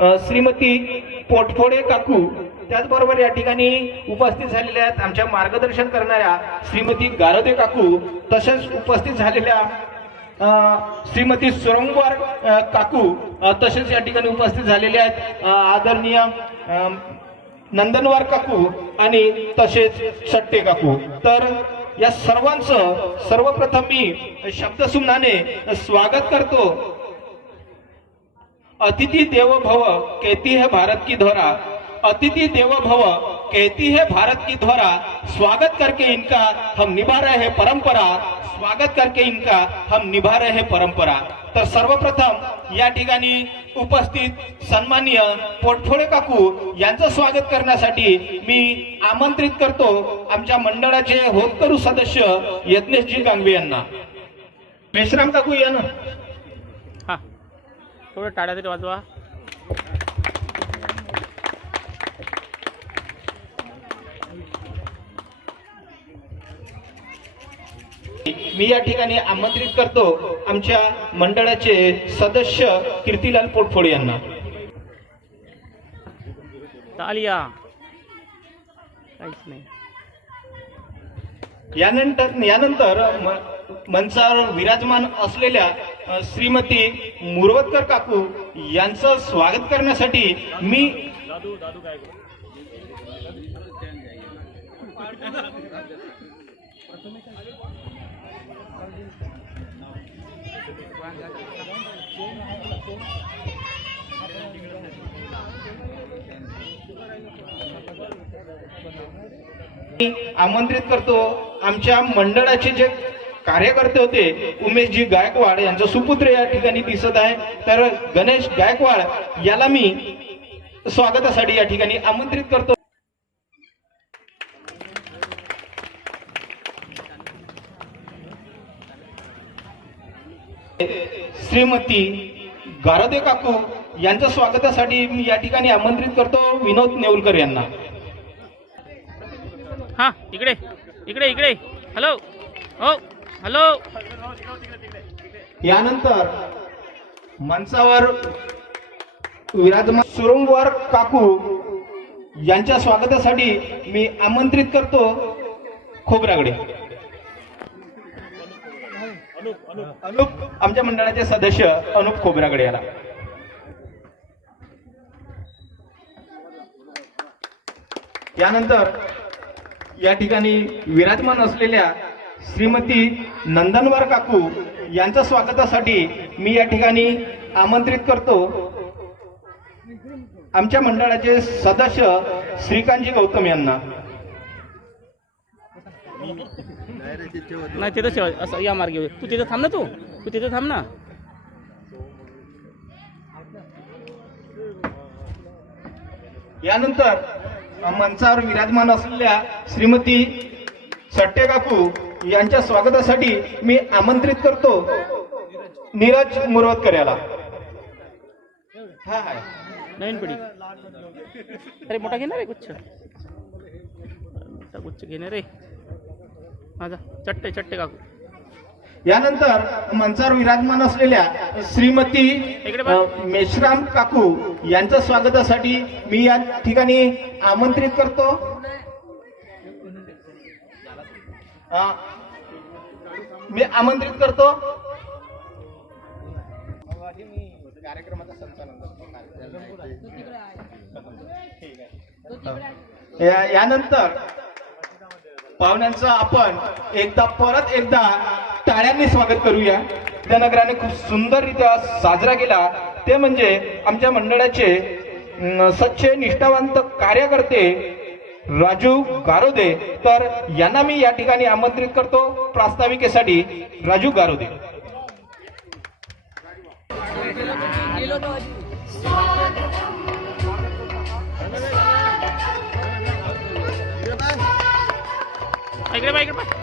श्रीमती पोटफोडे काकू त्याचबरोबर या ठिकाणी उपस्थित झालेल्या आहेत आमच्या मार्गदर्शन करणाऱ्या श्रीमती गारदे काकू तसेच उपस्थित झालेल्या श्रीमती सुरंगवार काकू तसेच या ठिकाणी उपस्थित झालेले आहेत आदरणीय नंदनवार काकू आणि तसेच सट्टे काकू. तर या सर्वांचं सर्वप्रथम मी शब्दसुमनाने स्वागत करतो. अतिथि देवो भव कहती है भारत की धोरा। अतिथि देवो भव कहती है भारत की धोरा। स्वागत करके इनका हम निभा रहे हैं परंपरा। स्वागत करके इनका हम निभा रहे हैं परंपरा। तर सर्वप्रथम या ठिकाणी उपस्थित सन्माननीय पोटफोळे काकू यांचं स्वागत करण्यासाठी मी आमंत्रित करतो आमच्या मंडळाचे होतकरू सदस्य यज्ञेशजी गांगवे यांना. मेश्राम काकू या ना. थोडं टाळ्या तरी वाजवा. मी या ठिकाणी आमंत्रित करतो आमच्या मंडळाचे सदस्य कीर्तीलाल पोटफोडे यांना. तालिया. काहीच नाही. यानंतर यानंतर मंचावर विराजमान असलेल्या श्रीमती मुरवतकर काकू यांचं स्वागत करण्यासाठी मी आमंत्रित करतो आमच्या मंडळाचे जे कार्यकर्ते होते. उमेशजी गायकवाड यांचा सुपुत्र या ठिकाणी दिसत आहे. तर गणेश गायकवाड याला मी स्वागतासाठी या ठिकाणी आमंत्रित करतो. श्रीमती गारदे काकू यांच्या स्वागतासाठी मी या ठिकाणी आमंत्रित करतो. विनोद नेवलकर यांना. हा इकडे इकडे इकडे. हॅलो हो. हॅलो. यानंतर मंचावर विराजमान सुरंगवार काकू यांच्या स्वागतासाठी मी आमंत्रित करतो खोबरागडे अनुप आमच्या मंडळाचे सदस्य अनुप खोबरागडे याला. यानंतर या ठिकाणी विराजमान असलेल्या श्रीमती नंदनवार काकू यांच्या स्वागतासाठी मी या ठिकाणी आमंत्रित करतो. आमच्या मंडळाचे सदस्य श्रीकांतजी गौतम यांना. नाही तिथं ठेवा असं या मार्गे. तू तिथं थांब ना तू. तू तिथं थांब ना. यानंतर मंचावर विराजमान असलेल्या श्रीमती सट्टे काकू यांच्या स्वागतासाठी मी आमंत्रित करतो नीरज मुरवतकर याला हा हाय. नवीन पिढी. अरे मोठा घेणार रे गुच्छ. मोठा गुच्छ घेणार रे. माझा. चट्टे चट्टे काकू. यानंतर मंचावर विराजमान असलेल्या श्रीमती मेश्राम काकू यांच्या स्वागतासाठी मी या ठिकाणी आमंत्रित करतो. मी आमंत्रित करतो. या- यानंतर पाहुण्यांचं आपण एकदा परत एकदा टाळ्यांनी स्वागत करूया. त्या नगराने खूप सुंदररित्या साजरा केला. ते म्हणजे आमच्या मंडळाचे सच्चे निष्ठावंत कार्यकर्ते राजू गारोदे तर यांना मी या ठिकाणी आमंत्रित करतो प्रास्ताविकेसाठी. राजू गारोदे. इकडे इकडे